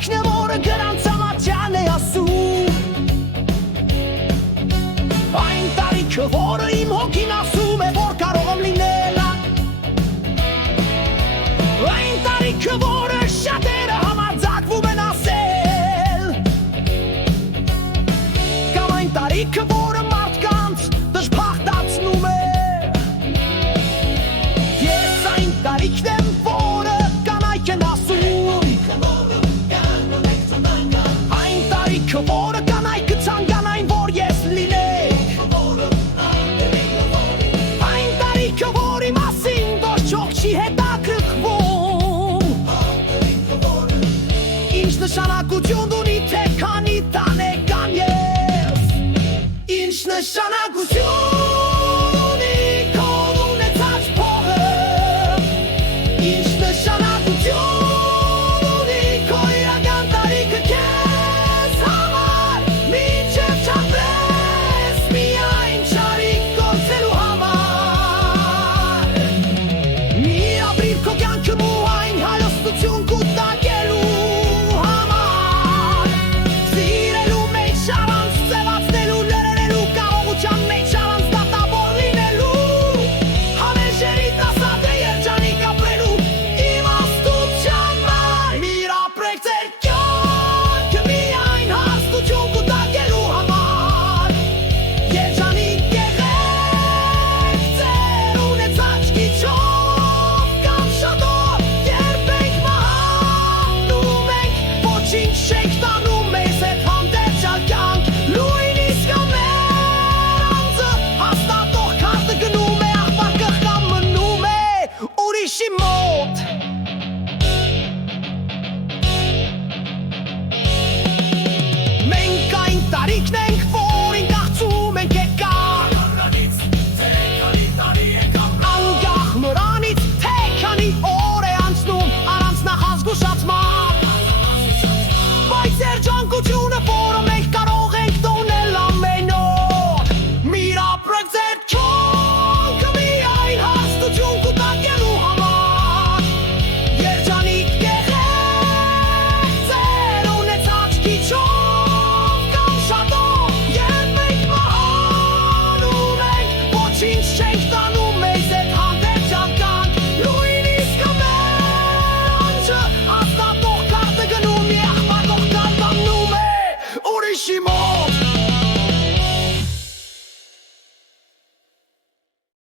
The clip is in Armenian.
տարիքն է, որը գրանց ամատյան է ասում, այն տարիքը, որը իմ հոգին ասում է, որ կարող եմ լինել, այն տարիքը, որը շատերը համարձակվում են ասել, կամ այն տարիքը, որը մարդկանց դժբախտացնում է, ես այն տարիքն եմ, որը կանայք են ասում, այն տարիքը, որը կանայք կցանկանային, որ ես լինեի, այն տարիքը, որի մասին ոչ ոք չի հետաքրքվում, ինչ նշանակություն ունի, թե քանի տանեկան ես, ինչ նշանակություն